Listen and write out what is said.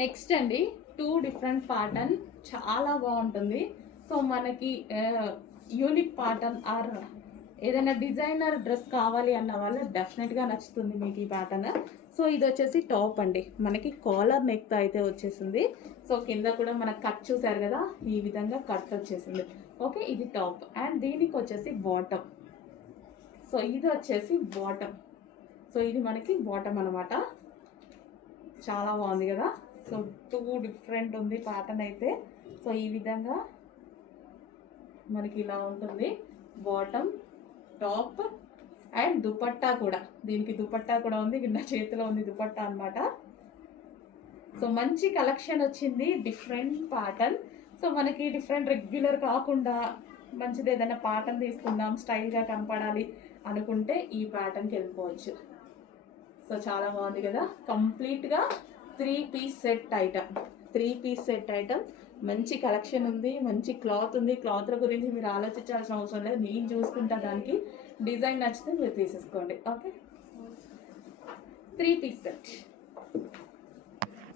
Next అండి 2 different pattern చాలా బాగుంటుంది. సో మనకి యూనిక్ ప్యాటర్న్ ఆర్ ఏదైనా డిజైనర్ డ్రెస్ కావాలి అన్న వాళ్ళు డెఫినెట్గా నచ్చుతుంది మీకు ఈ ప్యాటర్న్. సో ఇది వచ్చేసి టాప్ అండి, మనకి కాలర్ నెక్తో అయితే వచ్చేసింది. సో కింద కూడా మనకు కట్ చూసారు కదా, ఈ విధంగా కట్ వచ్చేసింది. ఓకే, ఇది టాప్ అండ్ దీనికి వచ్చేసి బాటమ్. సో ఇది వచ్చేసి బాటమ్. సో ఇది మనకి బాటమ్ అనమాట. చాలా బాగుంది కదా. సో 2 డిఫరెంట్ ఉంది ప్యాటర్న్ అయితే. సో ఈ విధంగా మనకి ఇలా ఉంటుంది బాటమ్, టాప్ అండ్ దుపట్టా కూడా. దీనికి దుపట్టా కూడా ఉంది, నా చేతిలో ఉంది దుపట్టా అనమాట. సో మంచి కలెక్షన్ వచ్చింది, డిఫరెంట్ ప్యాటర్న్. సో మనకి డిఫరెంట్ రెగ్యులర్ కాకుండా మంచిది ఏదైనా ప్యాటర్న్ తీసుకుందాం, స్టైల్గా కనపడాలి అనుకుంటే ఈ ప్యాటర్న్కి వెళ్ళిపోవచ్చు. సో చాలా బాగుంది కదా. కంప్లీట్గా 3 piece set item. 3 piece set item. మంచి కలెక్షన్ ఉంది, మంచి క్లాత్ ఉంది. క్లాత్ల గురించి మీరు ఆలోచించాల్సిన అవసరం లేదు, నేను చూసుకుంటా. దానికి డిజైన్ నచ్చితే మీరు తీసేసుకోండి. Okay, 3 piece set.